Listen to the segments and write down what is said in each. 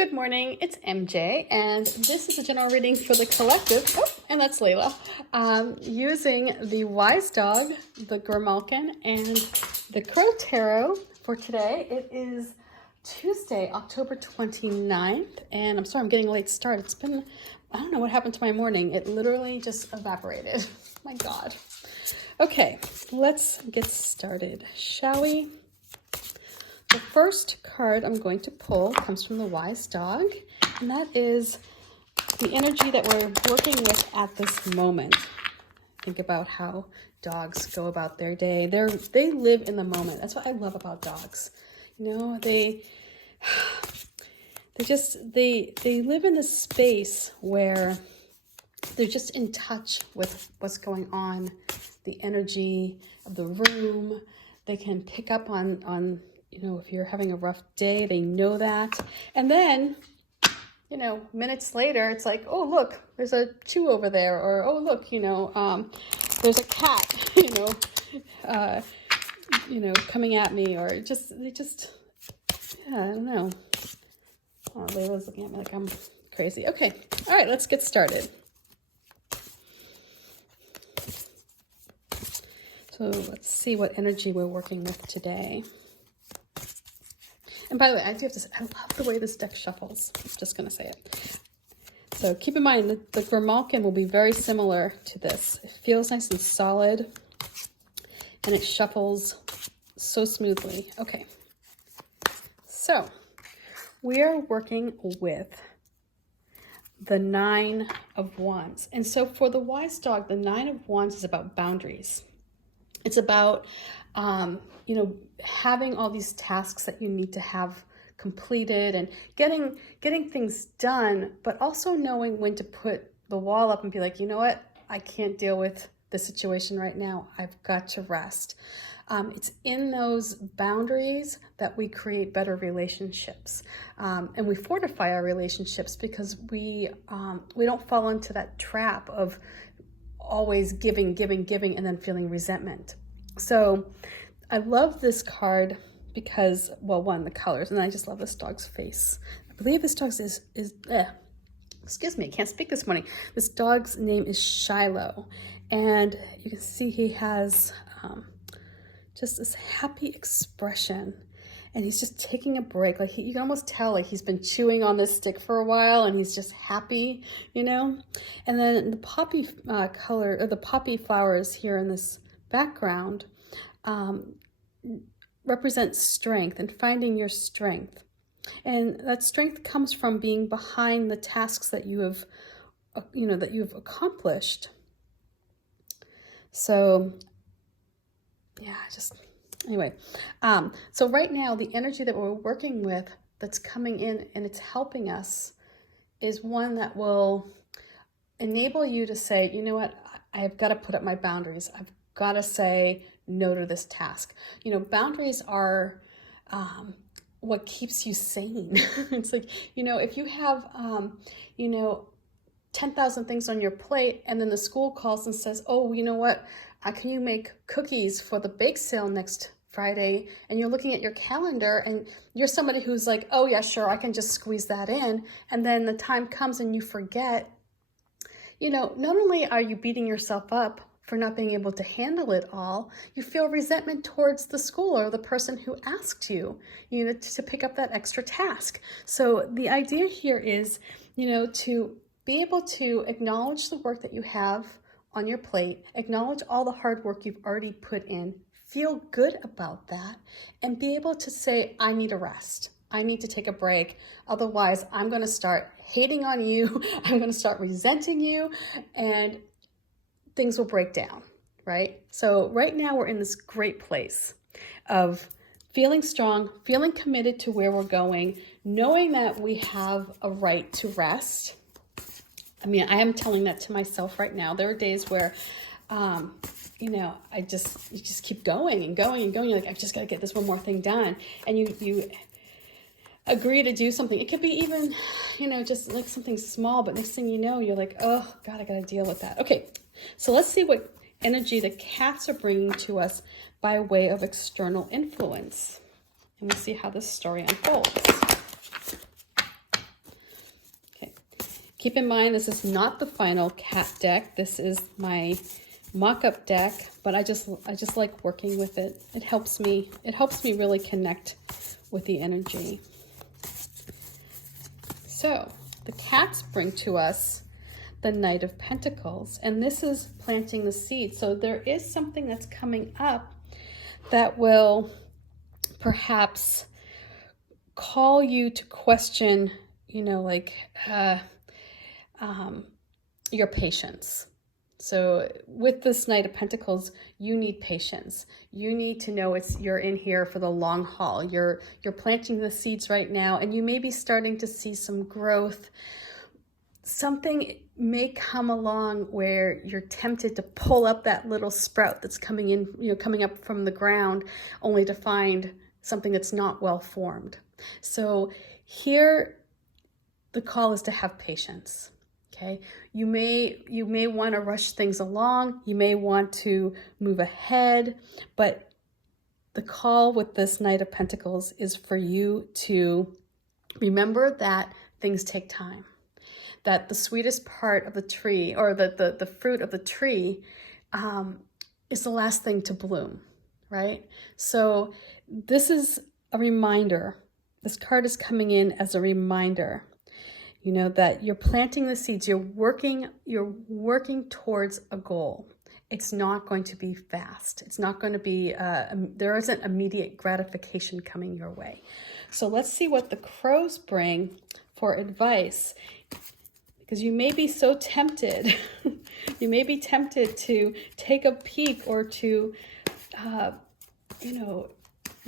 Good morning, it's MJ, and this is a general reading for the collective. Oh, and that's Layla. Using the Wise Dog, the Grimalkin, and the Crow Tarot for today. It is Tuesday, October 29th, and I'm sorry I'm getting a late start. It's been, I don't know what happened to my morning. It literally just evaporated. My God. Okay, let's get started, shall we? The first card I'm going to pull comes from the Wise Dog, and that is the energy that we're working with at this moment. Think about how dogs go about their day. They live in the moment. That's what I love about dogs. You know, they live in this space where they're just in touch with what's going on, the energy of the room. They can pick up on you know, if you're having a rough day, they know that. And then, you know, minutes later, it's like, oh, look, there's a chew over there. Or, oh, look, you know, there's a cat, coming at me. Or yeah, I don't know. Oh, Layla's looking at me like I'm crazy. Okay. All right, let's get started. So let's see what energy we're working with today. And by the way, I do have to say, I love the way this deck shuffles. I'm just going to say it. So keep in mind that the Grimalkin will be very similar to this. It feels nice and solid, and it shuffles so smoothly. Okay. So we are working with the Nine of Wands. And so for the Wise Dog, the Nine of Wands is about boundaries. It's about, having all these tasks that you need to have completed and getting things done, but also knowing when to put the wall up and be like, you know what, I can't deal with the situation right now. I've got to rest. It's in those boundaries that we create better relationships, and we fortify our relationships because we don't fall into that trap of always giving, and then feeling resentment. So I love this card because, well, one, the colors, and I just love this dog's face. I believe this dog's excuse me, I can't speak this morning. This dog's name is Shiloh, and you can see he has just this happy expression, and he's just taking a break. Like you can almost tell like he's been chewing on this stick for a while, and he's just happy, you know. And then the poppy color, or the poppy flowers here in this background, represents strength and finding your strength. And that strength comes from being behind the tasks that you have, that you've accomplished. So, yeah, anyway. So right now, the energy that we're working with that's coming in and it's helping us is one that will enable you to say, you know what, I've got to put up my boundaries. I've got to say no to this task. You know, boundaries are what keeps you sane. It's like, if you have, 10,000 things on your plate, and then the school calls and says, oh, you know what, can you make cookies for the bake sale next Friday? And you're looking at your calendar and you're somebody who's like, oh yeah, sure, I can just squeeze that in. And then the time comes and you forget. Not only are you beating yourself up for not being able to handle it all, you feel resentment towards the school or the person who asked you, to pick up that extra task. So the idea here is, to be able to acknowledge the work that you have on your plate, acknowledge all the hard work you've already put in, feel good about that, and be able to say, I need a rest. I need to take a break. Otherwise, I'm going to start hating on you. I'm going to start resenting you, and things will break down, right? So right now we're in this great place of feeling strong, feeling committed to where we're going, knowing that we have a right to rest. I mean, I am telling that to myself right now. There are days where, you just keep going and going and going. You're like, I've just got to get this one more thing done. And you agree to do something. It could be even, just like something small, but next thing you know, you're like, oh God, I got to deal with that. Okay. So let's see what energy the cats are bringing to us by way of external influence. And we'll see how this story unfolds. Keep in mind, this is not the final cat deck. This is my mock-up deck, but I just like working with it. It helps me really connect with the energy. So the cats bring to us the Knight of Pentacles, and this is planting the seed. So there is something that's coming up that will perhaps call you to question, like your patience. So with this Knight of Pentacles, you need patience. You need to know you're in here for the long haul. You're planting the seeds right now, and you may be starting to see some growth. Something may come along where you're tempted to pull up that little sprout that's coming in, coming up from the ground, only to find something that's not well formed. So here, the call is to have patience. Okay, you may want to rush things along. You may want to move ahead, but the call with this Knight of Pentacles is for you to remember that things take time. That the sweetest part of the tree, or the fruit of the tree, is the last thing to bloom, right? So this is a reminder. This card is coming in as a reminder, that you're planting the seeds. You're working towards a goal. It's not going to be fast. It's not going to be, there isn't immediate gratification coming your way. So let's see what the crows bring for advice. Because you may be so tempted, you may be tempted to take a peek or to,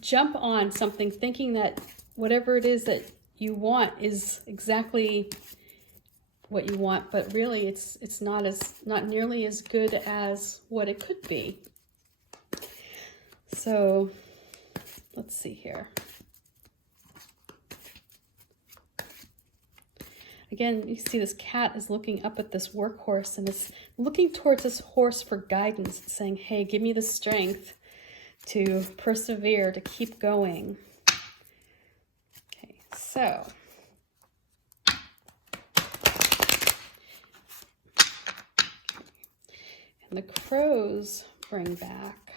jump on something thinking that whatever it is that you want is exactly what you want, but really it's not nearly as good as what it could be. So let's see here. Again, you see this cat is looking up at this workhorse, and it's looking towards this horse for guidance. It's saying, hey, give me the strength to persevere, to keep going. Okay, so and the crows bring back,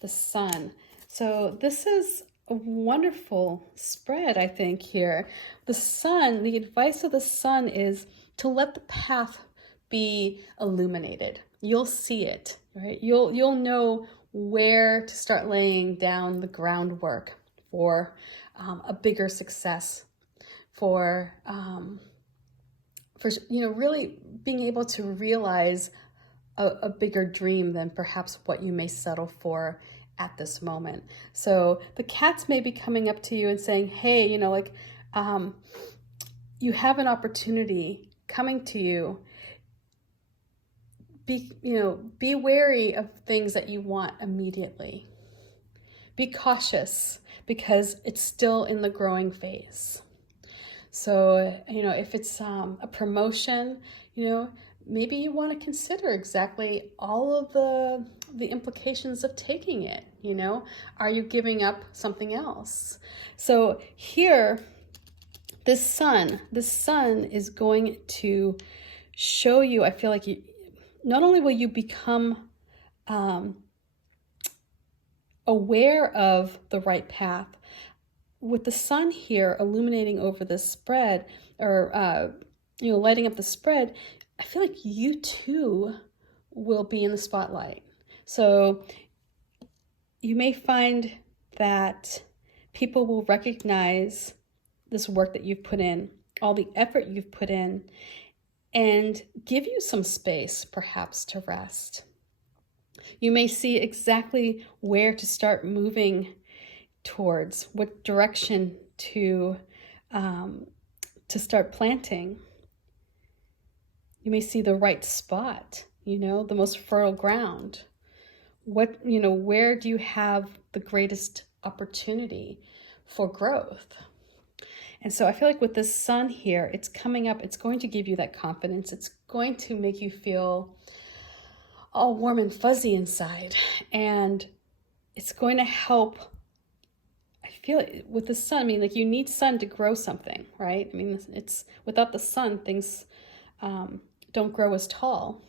the sun. So this is a wonderful spread, I think, here. The sun, the advice of the sun is to let the path be illuminated. You'll see it, right? You'll know where to start laying down the groundwork for a bigger success, for really being able to realize a bigger dream than perhaps what you may settle for at this moment. So the cats may be coming up to you and saying, hey, you have an opportunity coming to you. Be wary of things that you want immediately. Be cautious because it's still in the growing phase. So, if it's a promotion, maybe you want to consider exactly all of the implications of taking it. Are you giving up something else? So here, the sun is going to show you, I feel like not only will you become aware of the right path, with the sun here illuminating over this spread, or lighting up the spread, I feel like you too will be in the spotlight. So you may find that people will recognize this work that you've put in, all the effort you've put in, and give you some space perhaps to rest. You may see exactly where to start moving towards, what direction to start planting. You may see the right spot, the most fertile ground. Where do you have the greatest opportunity for growth? And so I feel like with this sun here, it's coming up, it's going to give you that confidence. It's going to make you feel all warm and fuzzy inside. And it's going to help feel it with the sun. I mean, like, you need sun to grow something, right? I mean, it's without the sun, things don't grow as tall.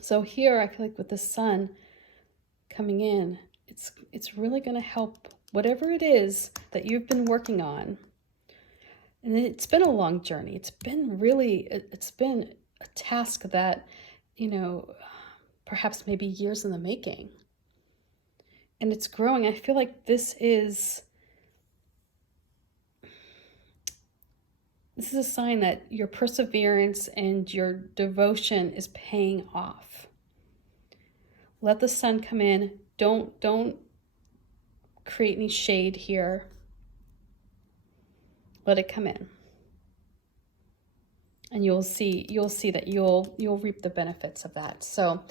So here, I feel like with the sun coming in, it's really going to help whatever it is that you've been working on. And it's been a long journey. It's been a task that, perhaps maybe years in the making. And it's growing. I feel like this is a sign that your perseverance and your devotion is paying off. Let the sun come in. Don't create any shade here. Let it come in. And you'll see that you'll reap the benefits of that. So,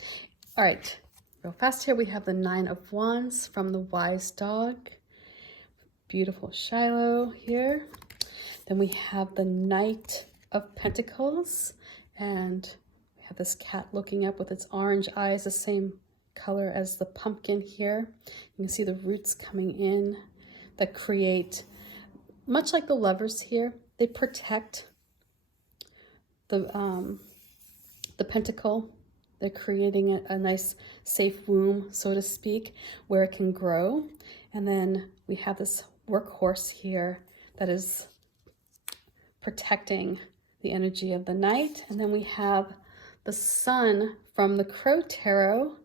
all right, real fast here, we have the 9 of Wands from the Wise Dog. Beautiful Shiloh here. Then we have the Knight of Pentacles, and we have this cat looking up with its orange eyes, the same color as the pumpkin here. You can see the roots coming in that create, much like the Lovers here, they protect the pentacle. They're creating a nice safe womb, so to speak, where it can grow. And then we have this workhorse here that is protecting the energy of the Knight. And then we have the Sun from the Crow Tarot.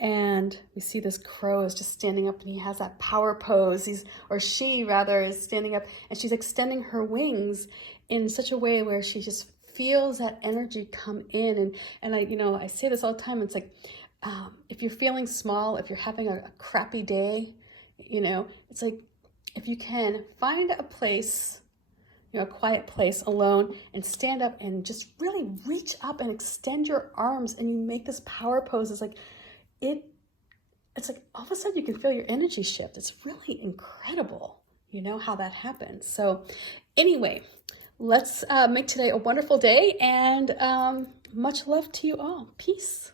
And we see this crow is just standing up, and he has that power pose. She is standing up, and she's extending her wings in such a way where she just feels that energy come in. And I say this all the time. It's like, if you're feeling small, if you're having a crappy day, it's like, if you can find a place, a quiet place alone, and stand up and just really reach up and extend your arms, and you make this power pose. It's like, it's like all of a sudden you can feel your energy shift. It's really incredible, how that happens. So anyway, let's make today a wonderful day, and much love to you all. Peace.